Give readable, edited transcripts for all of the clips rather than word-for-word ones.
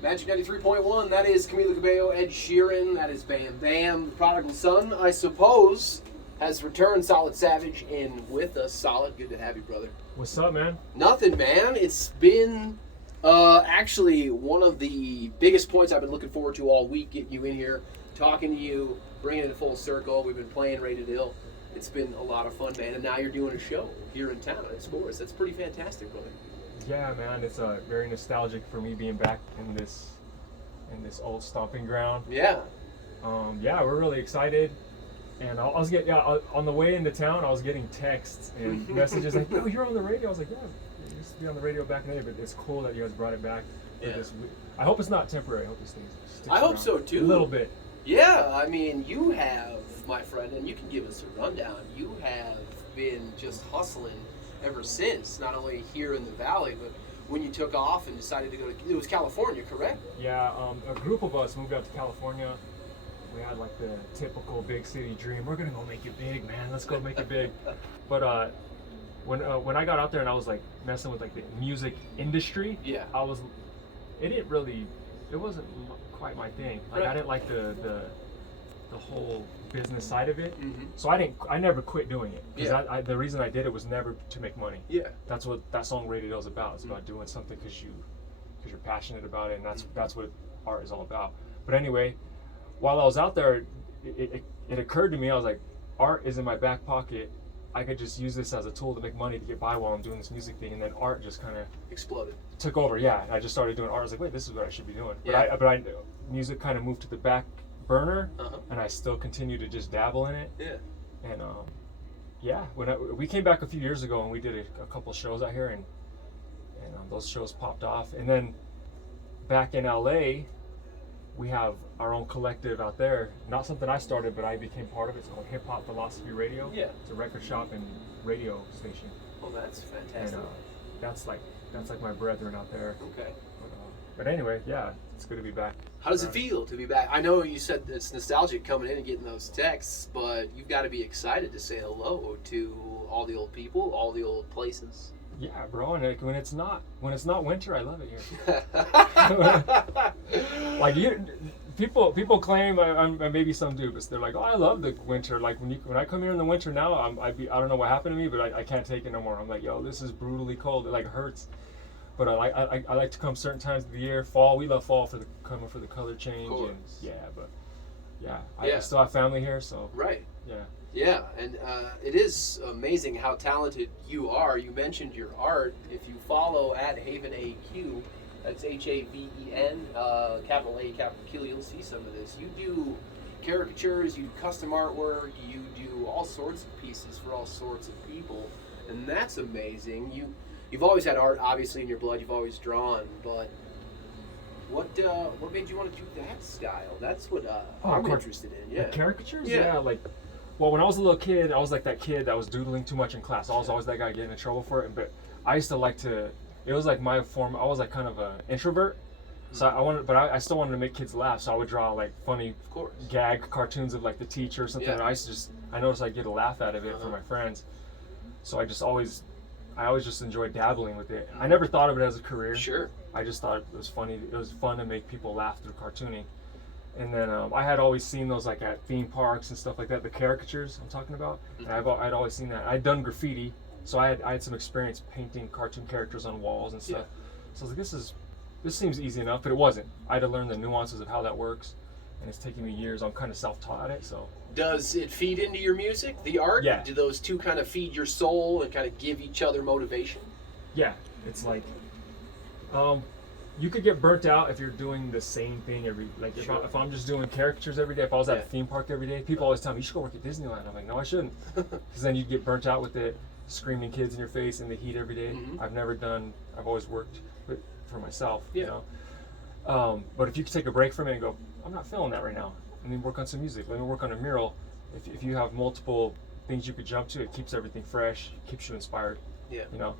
Magic 93.1, that is Camila Cabello, Ed Sheeran, that is Bam Bam. The prodigal son, I suppose, has returned. Solid Savage in with us. Solid, good to have you, brother. What's up, man? Nothing, man. It's been actually one of the biggest points I've been looking forward to all week, getting you in here, talking to you, bringing it full circle. We've been playing Rated Ill. It's been a lot of fun, man. And now you're doing a show here in town at Scores. That's pretty fantastic, brother. Yeah, man, it's very nostalgic for me being back in this old stomping ground. Yeah. Yeah, we're really excited. And I was getting on the way into town, I was getting texts and messages like, "No, you're on the radio." I was like, "Yeah, it used to be on the radio back in the day, but it's cool that you guys brought it back for this week." I hope it's not temporary. I hope it sticks I hope around so too. A little bit. Yeah, I mean, you have, my friend, and you can give us a rundown. You have been just hustling ever since, not only here in the Valley, but when you took off and decided to go to, it was California, correct? Yeah, a group of us moved out to California. We had like the typical big city dream. We're gonna go make it big, man. Let's go make it big. But when I got out there and I was like messing with like the music industry, Yeah. It wasn't quite my thing. Like Right. I didn't like the whole business side of it. Mm-hmm. So I never quit doing it. Because Yeah. the reason I did it was never to make money. Yeah. That's what that song Rated Ill is about. It's about doing something because you're passionate about it, and that's what art is all about. But anyway, while I was out there, it occurred to me, I was like, art is in my back pocket. I could just use this as a tool to make money to get by while I'm doing this music thing, and then art just kind of Exploded. took over. Yeah, I just started doing art. I was like, wait, this is what I should be doing. Yeah. But music kind of moved to the back burner, Uh-huh. and I still continue to just dabble in it. Yeah. And yeah, we came back a few years ago and we did a couple shows out here, and those shows popped off. And then back in LA, we have our own collective out there. Not something I started, but I became part of it. It's called Hip Hop Philosophy Radio. Yeah. It's a record shop and radio station. Well, that's And fantastic. that's like my brethren out there. Okay. But anyway, yeah, it's good to be back. How does it feel to be back? I know you said it's nostalgic coming in and getting those texts, but you've got to be excited to say hello to all the old people, all the old places. Yeah, bro. And like, when it's not winter, I love it here. Like people claim, and maybe some do, but they're like, "Oh, I love the winter." Like when I come here in the winter now, I don't know what happened to me, but I can't take it no more. I'm like, "Yo, this is brutally cold. It like hurts." But I like to come certain times of the year. Fall, we love fall for the color change. Of course. And yeah, but yeah, Yeah. I still have family here, so Right. yeah. Yeah, and it is amazing how talented you are. You mentioned your art. If you follow at Haven AQ, that's HAVEN, capital A, capital Q, you'll see some of this. You do caricatures, you do custom artwork, you do all sorts of pieces for all sorts of people, and that's amazing. You've always had art, obviously, in your blood. You've always drawn, but what made you want to do that style? That's what I'm interested in. Yeah. The caricatures? Yeah. Yeah, like, well, when I was a little kid, I was like that kid that was doodling too much in class. I was always that guy getting in trouble for it. But I used to like to, it was like my form, I was like kind of an introvert. So I still wanted to make kids laugh. So I would draw like funny Of course. gag cartoons of like the teacher or something. Yeah. And I noticed I'd get a laugh out of it for my friends. So I always just enjoyed dabbling with it. I never thought of it as a career. Sure. I just thought it was funny. It was fun to make people laugh through cartooning. And then I had always seen those like at theme parks and stuff like that, the caricatures I'm talking about. And I'd always seen that. I'd done graffiti, so I had some experience painting cartoon characters on walls and stuff. So I was like, this seems easy enough, but it wasn't. I had to learn the nuances of how that works, and it's taken me years. I'm kind of self-taught at it, so. Does it feed into your music, the art? Yeah. Do those two kind of feed your soul and kind of give each other motivation? Yeah, it's like, you could get burnt out if you're doing the same thing Sure. if I'm just doing caricatures every day. If I was at Yeah. a theme park every day, people always tell me you should go work at Disneyland. I'm like, no, I shouldn't, because then you'd get burnt out with it, screaming kids in your face in the heat every day. Mhm. I've always worked for myself, Yeah. you know. But if you could take a break from it and go, I'm not feeling that right now. Let me work on some music. Let me work on a mural. If you have multiple things you could jump to, it keeps everything fresh, keeps you inspired. Yeah. You know.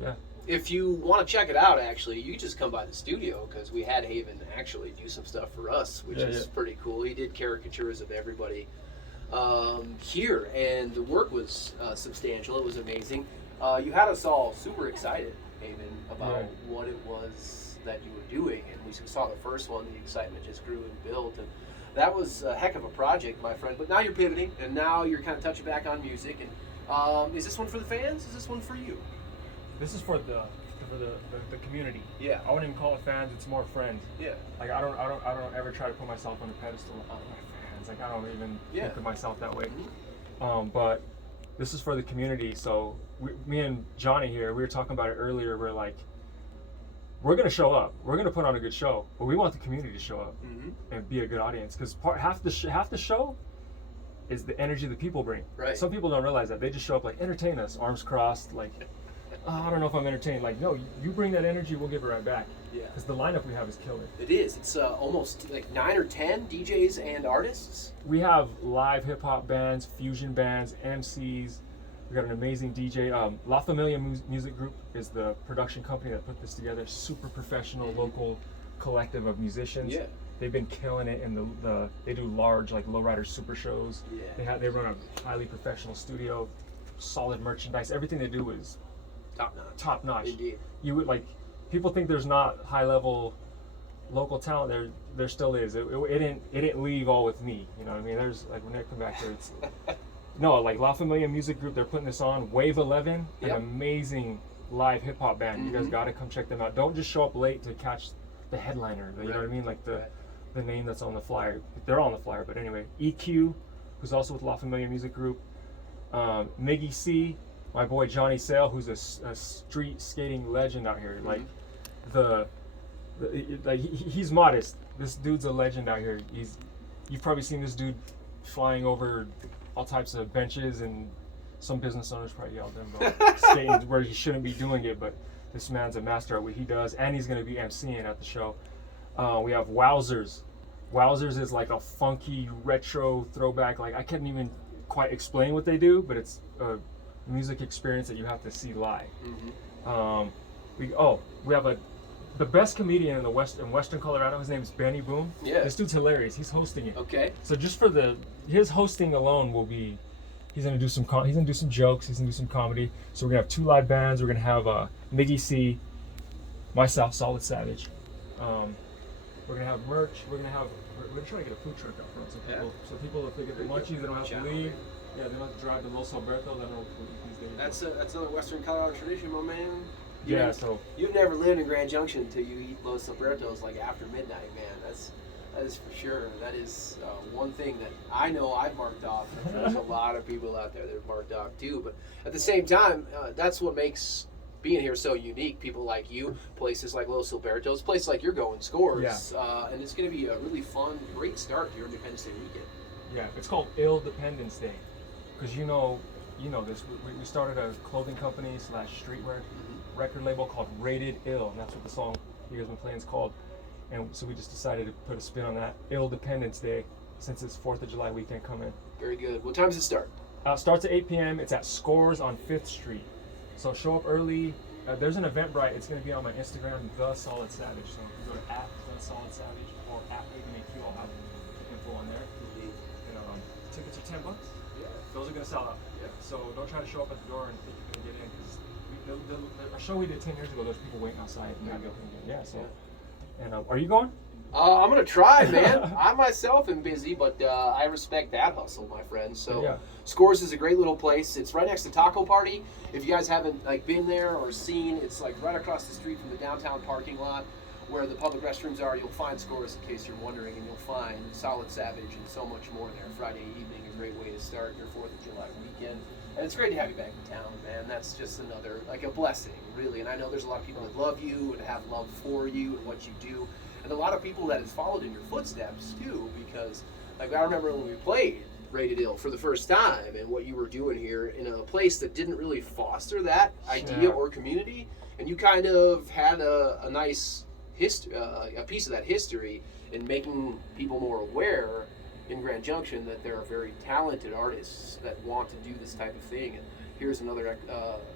Yeah. If you want to check it out, actually, you just come by the studio because we had Haven actually do some stuff for us, which is pretty cool. He did caricatures of everybody here, and the work was substantial. It was amazing. You had us all super excited, Haven, about what it was that you were doing, and we saw the first one. The excitement just grew and built, and that was a heck of a project, my friend. But now you're pivoting, and now you're kind of touching back on music. And is this one for the fans? Is this one for you? This is for the community. Yeah. I wouldn't even call it fans. It's more friends. Yeah. Like I don't ever try to put myself on a pedestal. Oh, my fans. Like I don't even think of myself that way. Mm-hmm. But this is for the community. So me and Johnny here, we were talking about it earlier. We're like, we're gonna show up. We're gonna put on a good show, but we want the community to show up and be a good audience. Because half the show is the energy that people bring. Right. Some people don't realize that. They just show up like, entertain us, arms crossed, like. I don't know if I'm entertained. Like, no, you bring that energy, we'll give it right back. Yeah. Because the lineup we have is killer. It is. It's almost like 9 or 10 DJs and artists. We have live hip hop bands, fusion bands, MCs. We got an amazing DJ. La Familia Music Group is the production company that put this together. Super professional, local collective of musicians. Yeah. They've been killing it in they do large like lowrider super shows. Yeah. They run a highly professional studio, solid merchandise. Everything they do is top notch. Indeed. You would like, people think there's not high level local talent. There still is. It didn't leave all with me. You know what I mean? There's like when they come back here, it's no, like La Familia Music Group. They're putting this on. Wave 11, an amazing live hip hop band. You guys got to come check them out. Don't just show up late to catch the headliner. You know what I mean? Like the name that's on the flyer. They're on the flyer, but anyway. EQ, who's also with La Familia Music Group. Miggy C. My boy Johnny Sale, who's a street skating legend out here. Like he's modest. This dude's a legend out here. You've probably seen this dude flying over all types of benches, and some business owners probably yelled at him about skating where he shouldn't be doing it. But this man's a master at what he does, and he's going to be emceeing at the show. We have Wowzers. Wowzers is like a funky retro throwback. Like I couldn't even quite explain what they do, but it's a music experience that you have to see live. We have the best comedian in Western Colorado. His name is Benny Boom. Yeah. This dude's hilarious. He's hosting it. Okay. So just for his hosting alone will be, he's gonna do some jokes. He's gonna do some comedy. So we're gonna have 2 live bands. We're gonna have Miggy C, myself, Solid Savage. We're gonna have merch. We're gonna try to get a food truck out front so people if they get the munchies, they don't have to leave. Yeah, they don't have to drive to Los Alberto. They don't know these days. That's another Western Colorado tradition, my man. So you've never lived in Grand Junction until you eat Los Albertos like after midnight, man. That is for sure. That is one thing that I know I've marked off. There's a lot of people out there that have marked off too. But at the same time, that's what makes being here so unique. People like you, places like Los Albertos, places like you're going, Scores, and it's going to be a really fun, great start to your Independence Day weekend. Yeah, it's called Independence Day. Because you know this. We started a clothing company / streetwear record label called Rated Ill, and that's what the song you guys been playing is called. And so we just decided to put a spin on that. Independence Day, since it's 4th of July weekend coming. Very good. What time does it start? Starts at 8 p.m. It's at Scores on 5th Street. So show up early. There's an Eventbrite. It's going to be on my Instagram, The Solid Savage. So if you go to @The Solid Savage or @AvenAQ, I'll have info on there. And tickets are $10. Those are going to sell out. Yeah. So don't try to show up at the door and think you're going to get in, because a show we did 10 years ago, there's people waiting outside and not getting in. Yeah. So, and are you going? I'm gonna try, man. I myself am busy, but I respect that hustle, my friend. So Scores is a great little place. It's right next to Taco Party. If you guys haven't been there or seen, it's like right across the street from the downtown parking lot where the public restrooms are. You'll find Scores, in case you're wondering, and you'll find Solid Savage and so much more there. Friday evening, a great way to start your 4th of July weekend. And it's great to have you back in town, man. That's just another, a blessing, really. And I know there's a lot of people that love you and have love for you and what you do. And a lot of people that have followed in your footsteps, too, because, I remember when we played Rated Ill for the first time and what you were doing here in a place that didn't really foster that idea or community. And you kind of had a nice history, a piece of that history in making people more aware in Grand Junction that there are very talented artists that want to do this type of thing, and here's another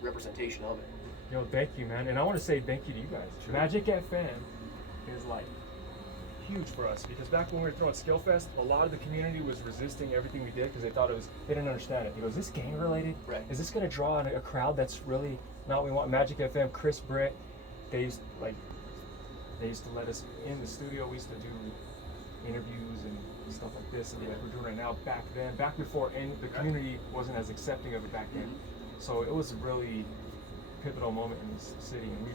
representation of it. Thank you, man. And I want to say thank you to you guys. Sure. Magic FM is huge for us, because back when we were throwing Skillfest, a lot of the community was resisting everything we did because they didn't understand it. He goes, is this gang related? Right. Is this going to draw a crowd that's really not what we want? Magic FM, Chris Britt, they used They used to let us in the studio. We used to do interviews and stuff like this, and like we're doing right now. Back then, back before the community wasn't as accepting of it back then. So it was a really pivotal moment in this city, and we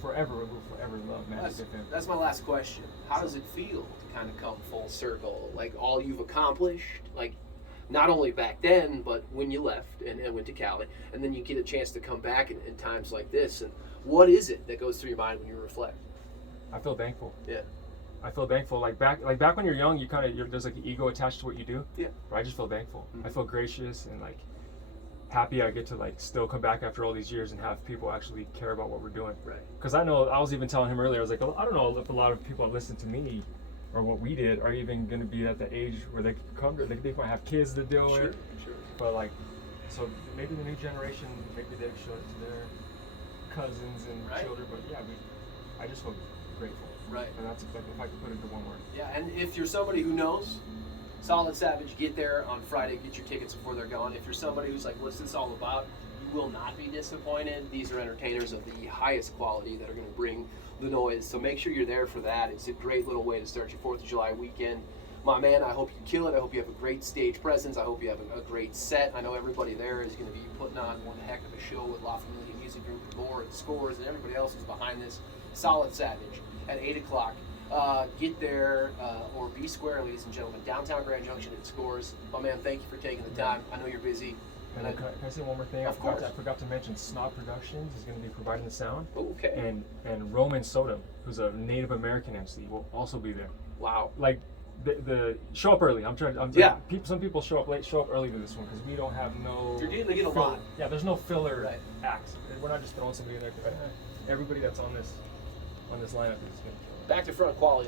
forever love Magic FM. That's my last question. How does it feel to kind of come full circle? Like all you've accomplished, like not only back then, but when you left and went to Cali, and then you get a chance to come back in times like this. And what is it that goes through your mind when you reflect? I feel thankful. Yeah. I feel thankful. Like back when you're young, there's like an ego attached to what you do. Yeah. But I just feel thankful. I feel gracious and like happy I get to like still come back after all these years and have people actually care about what we're doing. Right. Because I know, I was even telling him earlier, I was like, I don't know if a lot of people that listen to me or what we did are even going to be at the age where they come to, they might have kids to deal with. Sure. But like, so maybe the new generation, maybe they've showed it to their cousins and children. But yeah, I just feel grateful. Right. And that's like, if I could put it into one word. Yeah, and if you're somebody who knows Solid Savage, get there on Friday, get your tickets before they're gone. If you're somebody who's like, what's this all about? You will not be disappointed. These are entertainers of the highest quality that are going to bring the noise. So make sure you're there for that. It's a great little way to start your 4th of July weekend. My man, I hope you kill it. I hope you have a great stage presence. I hope you have a great set. I know everybody there is going to be putting on one heck of a show with La Familia Music Group and more and Scores and everybody else who's behind this. Solid Savage at 8 o'clock. Get there or be square, ladies and gentlemen. Downtown Grand Junction at Scores. My man, thank you for taking the time. I know you're busy. And can I say one more thing? Of course. I forgot to mention Snob Productions is going to be providing the sound. Okay. And Roman Sodom, who's a Native American MC, will also be there. Wow. Like the show up early. Yeah. Some people show up late. Show up early to this one because we don't have no. You're getting to get a lot. Yeah, there's no filler Right. acts. We're not just throwing somebody in there. 'Cause, everybody that's on this lineup is going to kill it. Back to front quality.